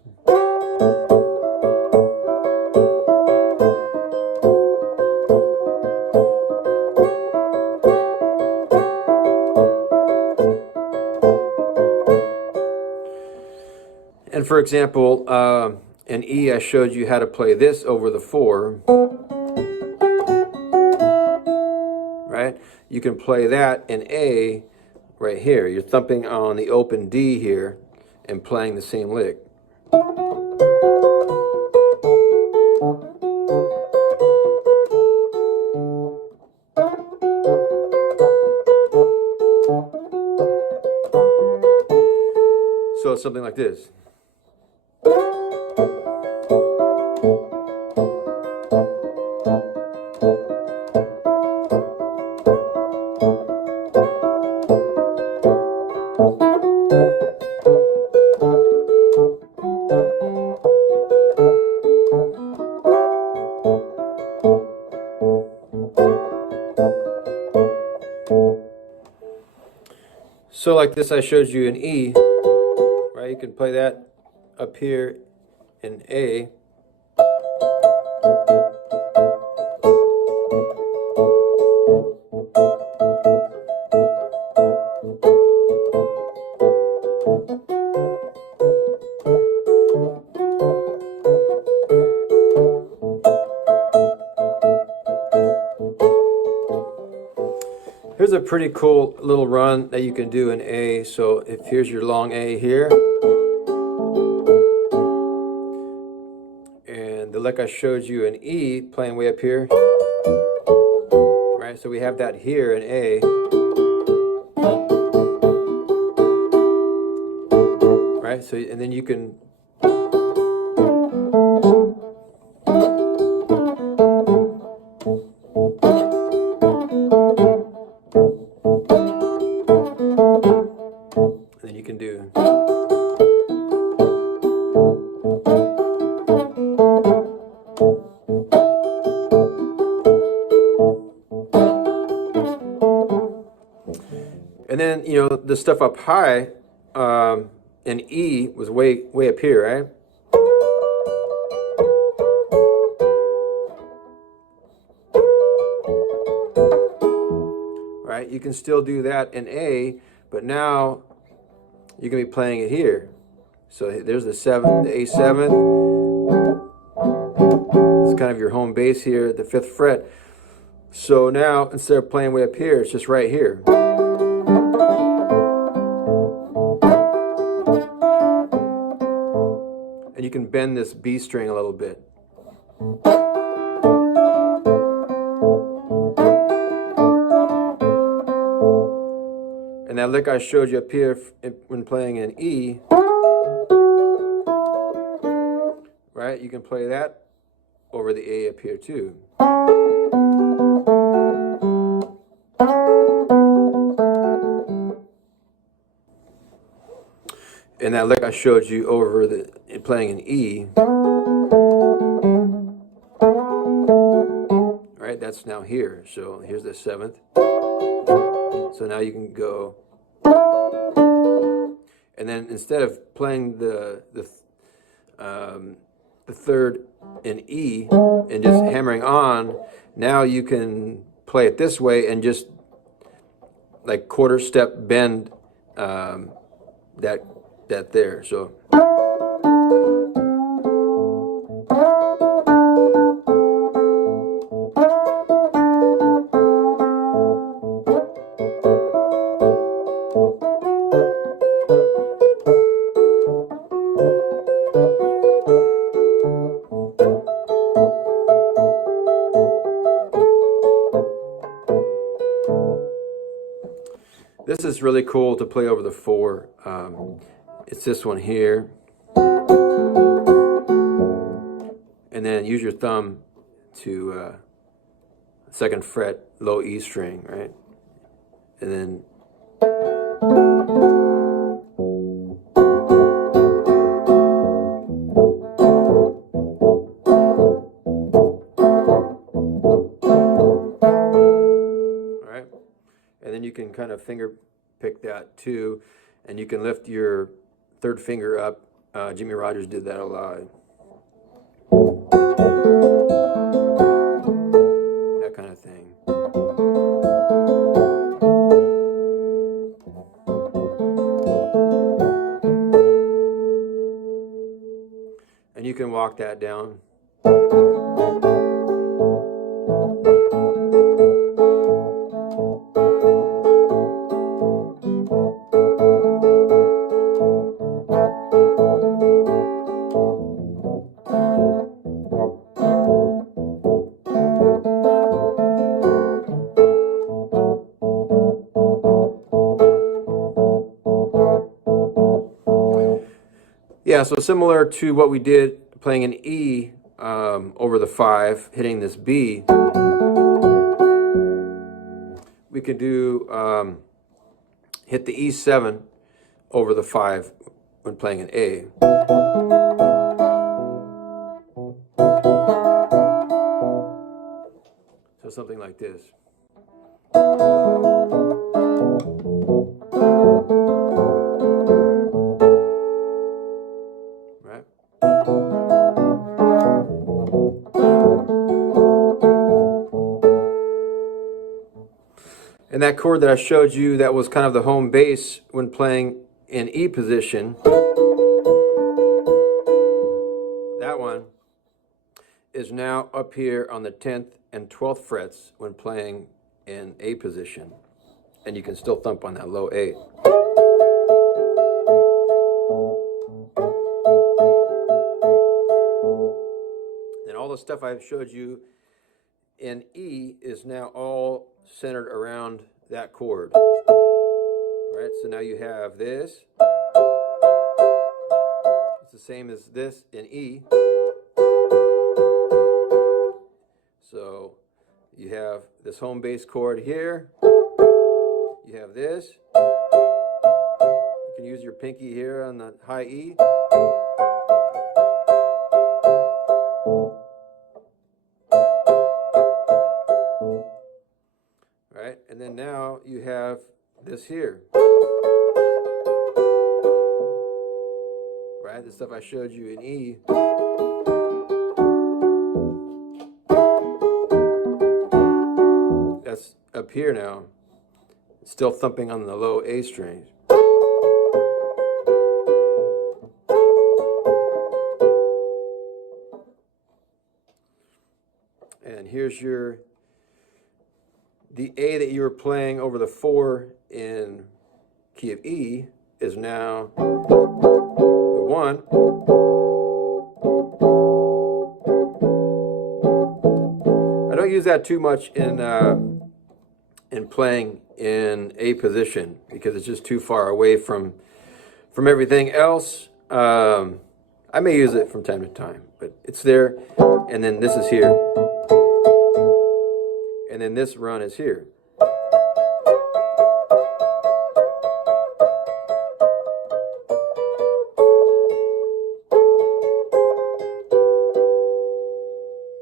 And for example, in E, I showed you how to play this over the 4, right? You can play that in A right here. You're thumping on the open D here and playing the same lick. So it's something like this. So like this I showed you in E, right? You can play that up here in A. Here's a pretty cool little run that you can do in A. So if here's your long A here, and the lick I showed you in E playing way up here, right? So we have that here in A. right? So, and then you can do. And then, you know, the stuff up high in E was way up here, right? Right? You can still do that in A, but now you're going to be playing it here. So there's the seventh, the A7. It's kind of your home base here, the 5th fret. So now, instead of playing way up here, it's just right here. And you can bend this B string a little bit. And that lick I showed you up here when playing in E, right? You can play that over the A up here too. And that lick I showed you over the playing in E, right? That's now here. So here's the 7th. So now you can go, and then instead of playing the 3rd in E and just hammering on, now you can play it this way and just like quarter step bend that there. So. This is really cool to play over the 4. It's this one here. And then use your thumb to 2nd fret, low E string, right? And then you can kind of finger pick that too, and you can lift your 3rd finger up. Jimmy Rogers did that a lot. That kind of thing. And you can walk that down. Yeah, so similar to what we did playing an E over the 5, hitting this B, we could do hit the E7 over the 5 when playing an A. So something like this. And that chord that I showed you, that was kind of the home base when playing in E position, that one is now up here on the 10th and 12th frets when playing in A position. And you can still thump on that low A. And all the stuff I've showed you in E is now all centered around that chord. Right? So now you have this, the same as this in E. So you have this home bass chord here. You have this. You can use your pinky here on the high E. Right, and then now you have this here. Right, the stuff I showed you in E. That's up here now. It's still thumping on the low A strings. And here's the A that you were playing over the 4 in key of E is now the 1. I don't use that too much in playing in A position because it's just too far away from everything else. I may use it from time to time, but it's there. And then this is here. And then this run is here.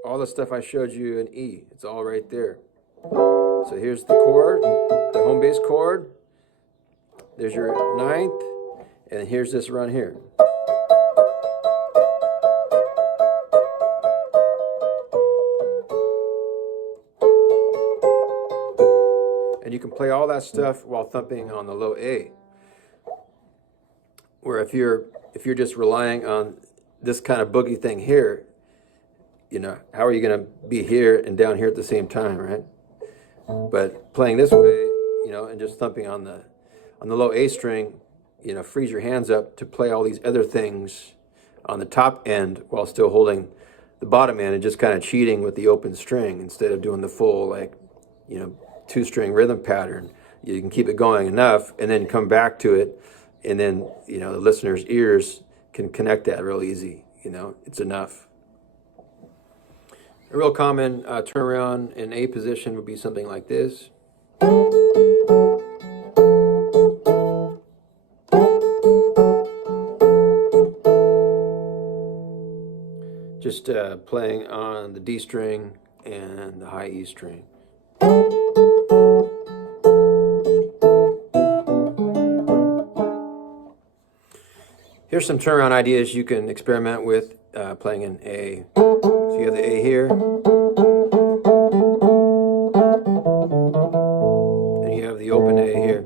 All the stuff I showed you in E, it's all right there. So here's the chord, the home bass chord. There's your 9th, and here's this run here. And you can play all that stuff while thumping on the low A. Where if you're just relying on this kind of boogie thing here, you know, how are you going to be here and down here at the same time, right? But playing this way, you know, and just thumping on the low A string, you know, frees your hands up to play all these other things on the top end while still holding the bottom end and just kind of cheating with the open string instead of doing the full, like, you know, 2-string rhythm pattern. You can keep it going enough and then come back to it, and then, you know, the listener's ears can connect that real easy. You know, it's enough. A real common turnaround in A position would be something like this. Just playing on the D string and the high E string. Here's some turnaround ideas you can experiment with playing in A. So you have the A here, and you have the open A here.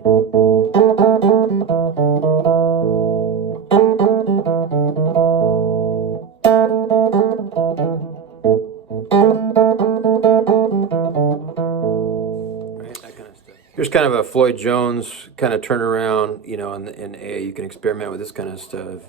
Right, that kind of stuff. Here's kind of a Floyd Jones kind of turnaround, you know, in A. You can experiment with this kind of stuff.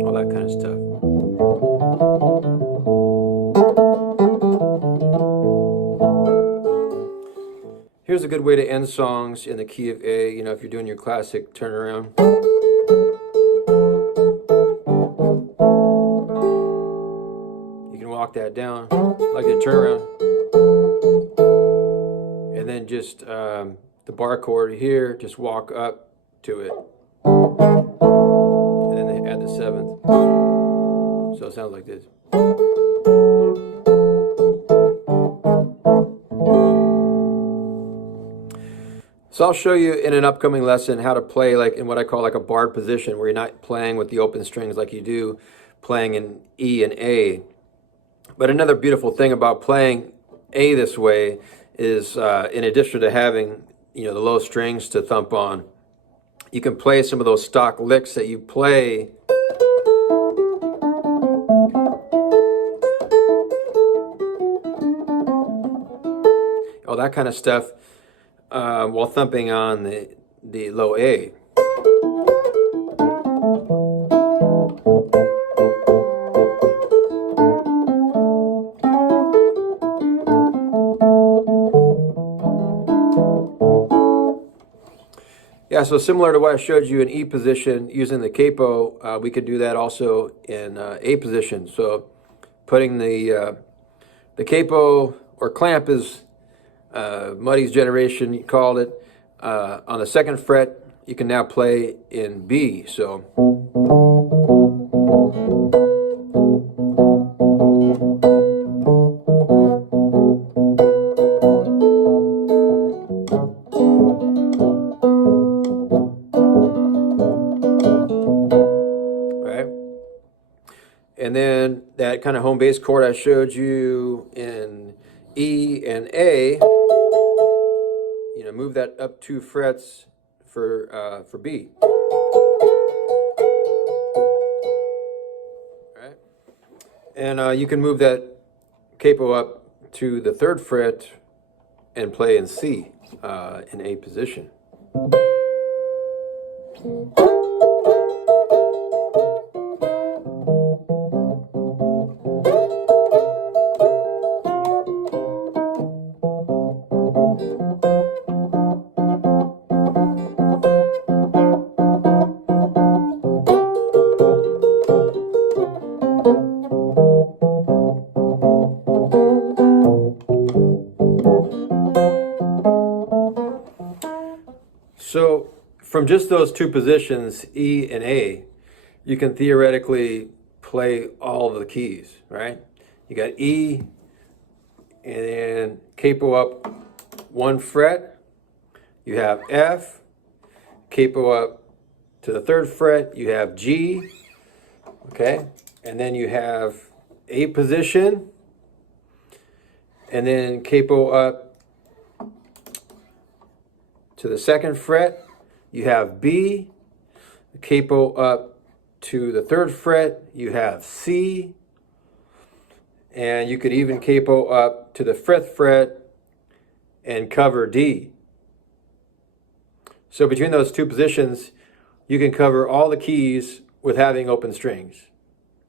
All that kind of stuff. Here's a good way to end songs in the key of A, you know, if you're doing your classic turnaround. You can walk that down like a turnaround. And then just the bar chord here, just walk up to it. And then they add the 7th. So it sounds like this. So I'll show you in an upcoming lesson how to play like in what I call like a barred position, where you're not playing with the open strings like you do playing in E and A. But another beautiful thing about playing A this way is in addition to having, you know, the low strings to thump on, you can play some of those stock licks that you play that kind of stuff, while thumping on the low A. Yeah, so similar to what I showed you in E position using the capo, we could do that also in A position. So putting the capo or clamp is Muddy's generation, you called it, on the 2nd fret. You can now play in B. So and then that kind of home bass chord I showed you in E and A, you know, move that up 2 frets for B. All right. And you can move that capo up to the 3rd fret and play in C in A position. So from just those 2 positions, E and A, you can theoretically play all of the keys, right? You got E, and then capo up 1 fret. You have F, capo up to the 3rd fret. You have G, okay? And then you have A position, and then capo up to the 2nd fret. You have B, capo up to the 3rd fret. You have C, and you could even capo up to the 5th fret and cover D. So between those 2 positions, you can cover all the keys with having open strings,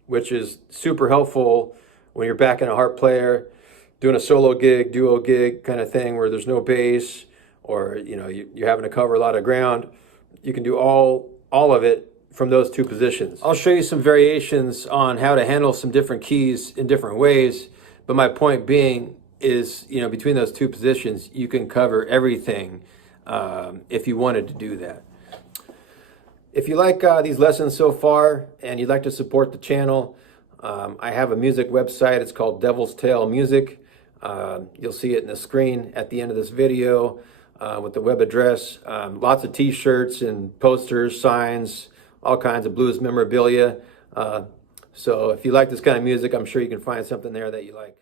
which is super helpful when you're backing a harp player, doing a solo gig, duo gig kind of thing where there's no bass, or you know you're having to cover a lot of ground. You can do all of it from those 2 positions. I'll show you some variations on how to handle some different keys in different ways, but my point being is, you know, between those 2 positions, you can cover everything if you wanted to do that. If you like these lessons so far and you'd like to support the channel, I have a music website. It's called Devil's Tail Music. You'll see it in the screen at the end of this video. With the web address, lots of t-shirts and posters, signs, all kinds of blues memorabilia. So if you like this kind of music, I'm sure you can find something there that you like.